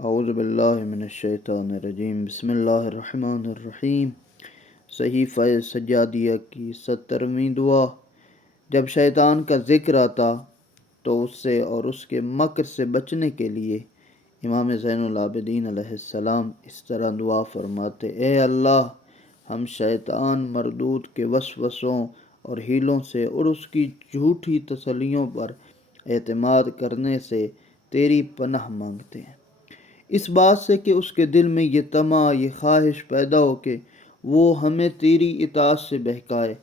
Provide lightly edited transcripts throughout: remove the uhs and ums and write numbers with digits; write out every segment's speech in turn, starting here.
اعوذ باللہ من الشیطان الرجیم، بسم اللہ الرحمن الرحیم۔ صحیفہ سجادیہ کی 70ویں دعا۔ جب شیطان کا ذکر آتا تو اس سے اور اس کے مکر سے بچنے کے لیے امام زین العابدین علیہ السلام اس طرح دعا فرماتے: اے اللہ، ہم شیطان مردود کے وسوسوں اور ہیلوں سے اور اس کی جھوٹی تسلیوں پر اعتماد کرنے سے تیری پناہ مانگتے ہیں، اس بات سے کہ اس کے دل میں یہ طمع، یہ خواہش پیدا ہو کہ وہ ہمیں تیری اطاعت سے بہکائے،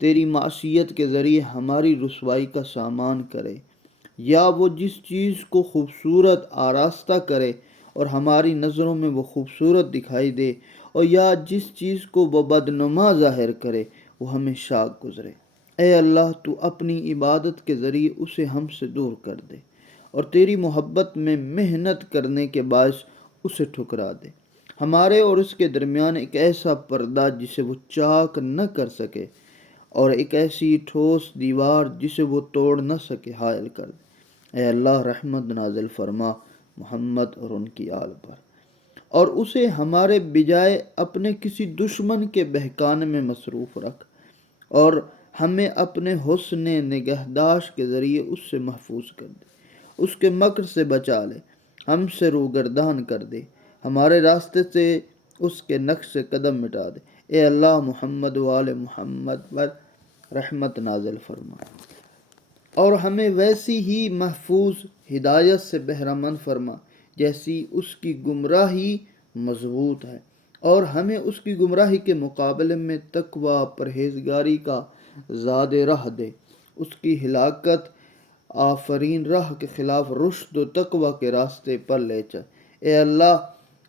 تیری معصیت کے ذریعے ہماری رسوائی کا سامان کرے، یا وہ جس چیز کو خوبصورت آراستہ کرے اور ہماری نظروں میں وہ خوبصورت دکھائی دے، اور یا جس چیز کو وہ بدنما ظاہر کرے وہ ہمیں شاک گزرے۔ اے اللہ، تو اپنی عبادت کے ذریعے اسے ہم سے دور کر دے اور تیری محبت میں محنت کرنے کے باعث اسے ٹھکرا دے۔ ہمارے اور اس کے درمیان ایک ایسا پردہ جسے وہ چاک نہ کر سکے اور ایک ایسی ٹھوس دیوار جسے وہ توڑ نہ سکے حائل کر دے۔ اے اللہ، رحمت نازل فرما محمد اور ان کی آل پر، اور اسے ہمارے بجائے اپنے کسی دشمن کے بہکانے میں مصروف رکھ، اور ہمیں اپنے حسن نگہداشت کے ذریعے اس سے محفوظ کر دے، اس کے مکر سے بچا لے، ہم سے روگردان کر دے، ہمارے راستے سے اس کے نقش قدم مٹا دے۔ اے اللہ، محمد و آل محمد پر رحمت نازل فرما، اور ہمیں ویسی ہی محفوظ ہدایت سے بہرمند فرما جیسی اس کی گمراہی مضبوط ہے، اور ہمیں اس کی گمراہی کے مقابلے میں تقوی، پرہیزگاری کا زاد راہ دے، اس کی ہلاکت آفرین راہ کے خلاف رشد و تقوی کے راستے پر لے چل۔ اے اللہ،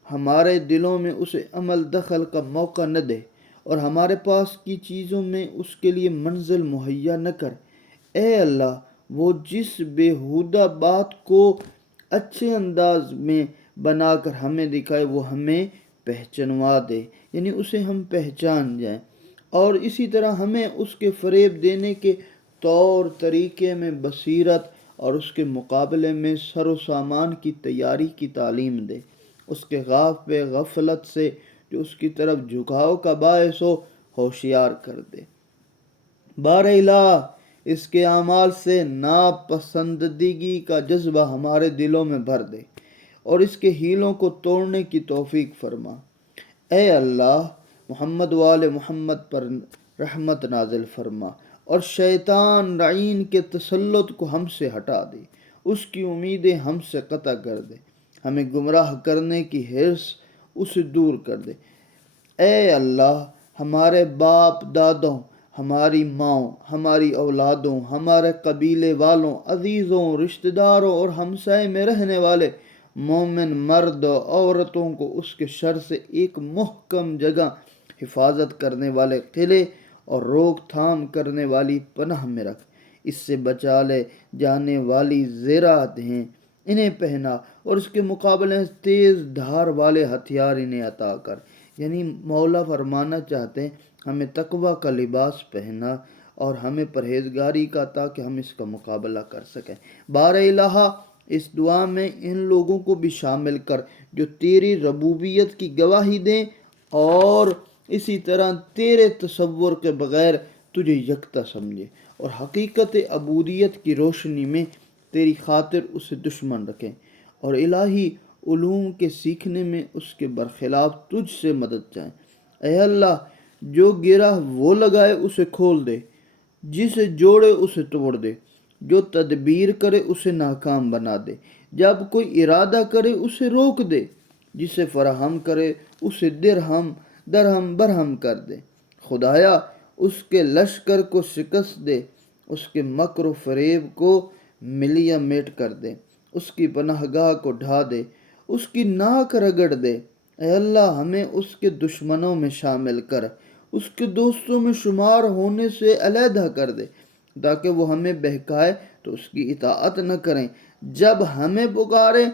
ہمارے دلوں میں اسے عمل دخل کا موقع نہ دے اور ہمارے پاس کی چیزوں میں اس کے لیے منزل مہیا نہ کر۔ اے اللہ، وہ جس بےہودہ بات کو اچھے انداز میں بنا کر ہمیں دکھائے وہ ہمیں پہچنوا دے، یعنی اسے ہم پہچان جائیں، اور اسی طرح ہمیں اس کے فریب دینے کے طور طریقے میں بصیرت اور اس کے مقابلے میں سر و سامان کی تیاری کی تعلیم دے، اس کے غفلت سے جو اس کی طرف جھکاؤ کا باعث ہو ہوشیار کر دے۔ بار الہ، اس کے اعمال سے ناپسندیدگی کا جذبہ ہمارے دلوں میں بھر دے اور اس کے ہیلوں کو توڑنے کی توفیق فرما۔ اے اللہ، محمد و آل محمد پر رحمت نازل فرما اور شیطان لعین کے تسلط کو ہم سے ہٹا دے، اس کی امیدیں ہم سے قطع کر دے، ہمیں گمراہ کرنے کی حرص اسے دور کر دے۔ اے اللہ، ہمارے باپ دادوں، ہماری ماؤں، ہماری اولادوں، ہمارے قبیلے والوں، عزیزوں، رشتہ داروں اور ہمسائے میں رہنے والے مومن مرد و عورتوں کو اس کے شر سے ایک محکم جگہ حفاظت کرنے والے قلعے اور روک تھام کرنے والی پناہ میں رکھ، اس سے بچا لے جانے والی زیرات ہیں انہیں پہنا اور اس کے مقابلے میں تیز دھار والے ہتھیار انہیں عطا کر۔ یعنی مولا فرمانا چاہتے ہیں ہمیں تقوی کا لباس پہنا اور ہمیں پرہیزگاری کا، تاکہ ہم اس کا مقابلہ کر سکیں۔ بار الہ، اس دعا میں ان لوگوں کو بھی شامل کر جو تیری ربوبیت کی گواہی دیں اور اسی طرح تیرے تصور کے بغیر تجھے یکتا سمجھے اور حقیقت عبودیت کی روشنی میں تیری خاطر اسے دشمن رکھیں، اور الہی علوم کے سیکھنے میں اس کے برخلاف تجھ سے مدد چاہیں۔ اے اللہ، جو گرہ وہ لگائے اسے کھول دے، جسے جوڑے اسے توڑ دے، جو تدبیر کرے اسے ناکام بنا دے، جب کوئی ارادہ کرے اسے روک دے، جسے فراہم کرے اسے درہم برہم کر دے۔ خدایا، اس کے لشکر کو شکست دے، اس کے مکر و فریب کو ملیا میٹ کر دے، اس کی پناہ گاہ کو ڈھا دے، اس کی ناک رگڑ دے۔ اے اللہ، ہمیں اس کے دشمنوں میں شامل کر، اس کے دوستوں میں شمار ہونے سے علیحدہ کر دے، تاکہ وہ ہمیں بہکائے تو اس کی اطاعت نہ کریں، جب ہمیں پکارے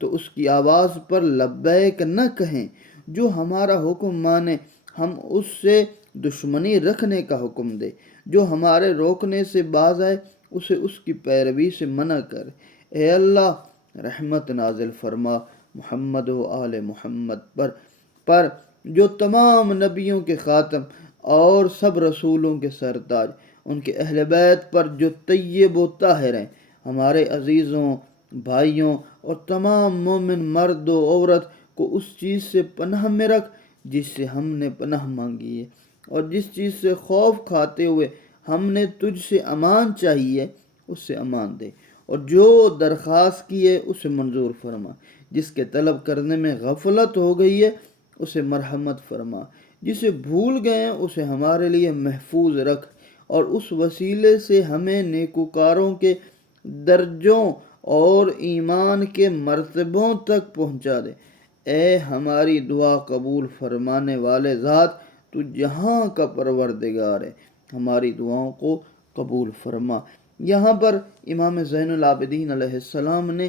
تو اس کی آواز پر لبیک نہ کہیں، جو ہمارا حکم مانے ہم اس سے دشمنی رکھنے کا حکم دے، جو ہمارے روکنے سے باز آئے اسے اس کی پیروی سے منع کر۔ اے اللہ، رحمت نازل فرما محمد و آل محمد پر جو تمام نبیوں کے خاتم اور سب رسولوں کے سرتاج، ان کے اہل بیت پر جو طیب و طاہر ہیں، ہمارے عزیزوں، بھائیوں اور تمام مومن مرد و عورت کو اس چیز سے پناہ میں رکھ جس سے ہم نے پناہ مانگی ہے، اور جس چیز سے خوف کھاتے ہوئے ہم نے تجھ سے امان چاہیے اس سے امان دے، اور جو درخواست کی ہے اسے منظور فرما، جس کے طلب کرنے میں غفلت ہو گئی ہے اسے مرحمت فرما، جسے بھول گئے ہیں اسے ہمارے لیے محفوظ رکھ، اور اس وسیلے سے ہمیں نیکوکاروں کے درجوں اور ایمان کے مرتبوں تک پہنچا دے۔ اے ہماری دعا قبول فرمانے والے ذات، تو جہاں کا پروردگار ہے، ہماری دعاؤں کو قبول فرما۔ یہاں پر امام زین العابدین علیہ السلام نے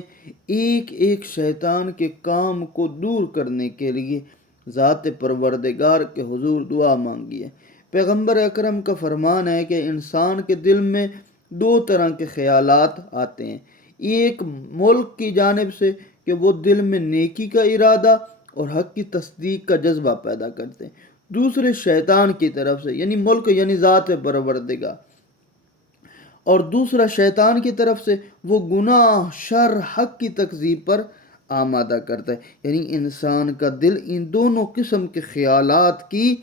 ایک ایک شیطان کے کام کو دور کرنے کے لیے ذات پروردگار کے حضور دعا مانگی ہے۔ پیغمبر اکرم کا فرمان ہے کہ انسان کے دل میں دو طرح کے خیالات آتے ہیں، ایک ملک کی جانب سے کہ وہ دل میں نیکی کا ارادہ اور حق کی تصدیق کا جذبہ پیدا کرتے ہیں، دوسرے شیطان کی طرف سے، یعنی ملک یعنی ذات پروردگار، اور دوسرا شیطان کی طرف سے وہ گناہ، شر، حق کی تکذیب پر آمادہ کرتا ہے۔ یعنی انسان کا دل ان دونوں قسم کے خیالات کی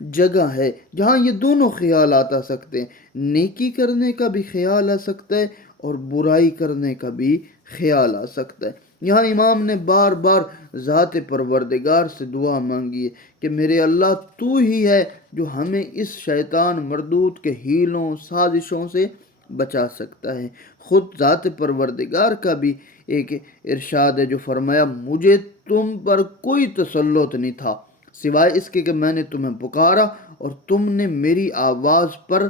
جگہ ہے جہاں یہ دونوں خیالات آ سکتے ہیں، نیکی کرنے کا بھی خیال آ سکتا ہے اور برائی کرنے کا بھی خیال آ سکتا ہے۔ یہاں امام نے بار بار ذات پروردگار سے دعا مانگی ہے کہ میرے اللہ تو ہی ہے جو ہمیں اس شیطان مردود کے ہیلوں، سازشوں سے بچا سکتا ہے۔ خود ذات پروردگار کا بھی ایک ارشاد ہے جو فرمایا، مجھے تم پر کوئی تسلط نہیں تھا سوائے اس کے کہ میں نے تمہیں پکارا اور تم نے میری آواز پر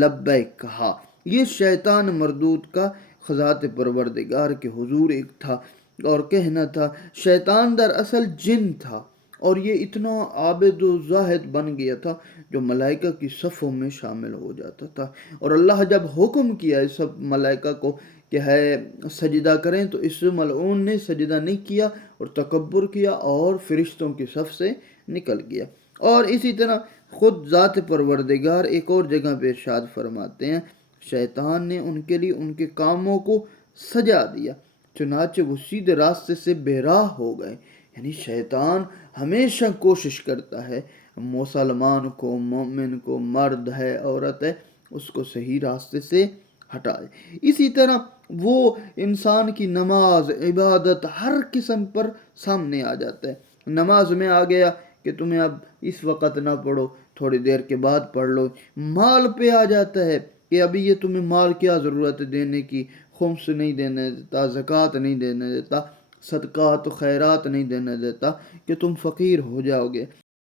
لبیک کہا۔ یہ شیطان مردود کا ذات پروردگار کے حضور ایک تھا اور کہنا تھا۔ شیطان در اصل جن تھا اور یہ اتنا عابد و زاہد بن گیا تھا جو ملائکہ کی صفوں میں شامل ہو جاتا تھا، اور اللہ جب حکم کیا اس سب ملائکہ کو کہ ہے سجدہ کریں تو اس ملعون نے سجدہ نہیں کیا اور تکبر کیا اور فرشتوں کی صف سے نکل گیا۔ اور اسی طرح خود ذات پروردگار ایک اور جگہ پہ ارشاد فرماتے ہیں، شیطان نے ان کے لیے ان کے کاموں کو سجا دیا چنانچہ وہ سیدھے راستے سے بے راہ ہو گئے۔ یعنی شیطان ہمیشہ کوشش کرتا ہے مسلمان کو، مومن کو، مرد ہے، عورت ہے، اس کو صحیح راستے سے ہٹائے۔ اسی طرح وہ انسان کی نماز، عبادت، ہر قسم پر سامنے آ جاتا ہے۔ نماز میں آ گیا کہ تمہیں اب اس وقت نہ پڑھو، تھوڑی دیر کے بعد پڑھ لو۔ مال پہ آ جاتا ہے کہ ابھی یہ تمہیں مال کیا ضرورت ہے دینے کی، خمس نہیں دینے دیتا، زکوٰۃ نہیں دینے دیتا، صدقات و خیرات نہیں دینے دیتا کہ تم فقیر ہو جاؤ گے۔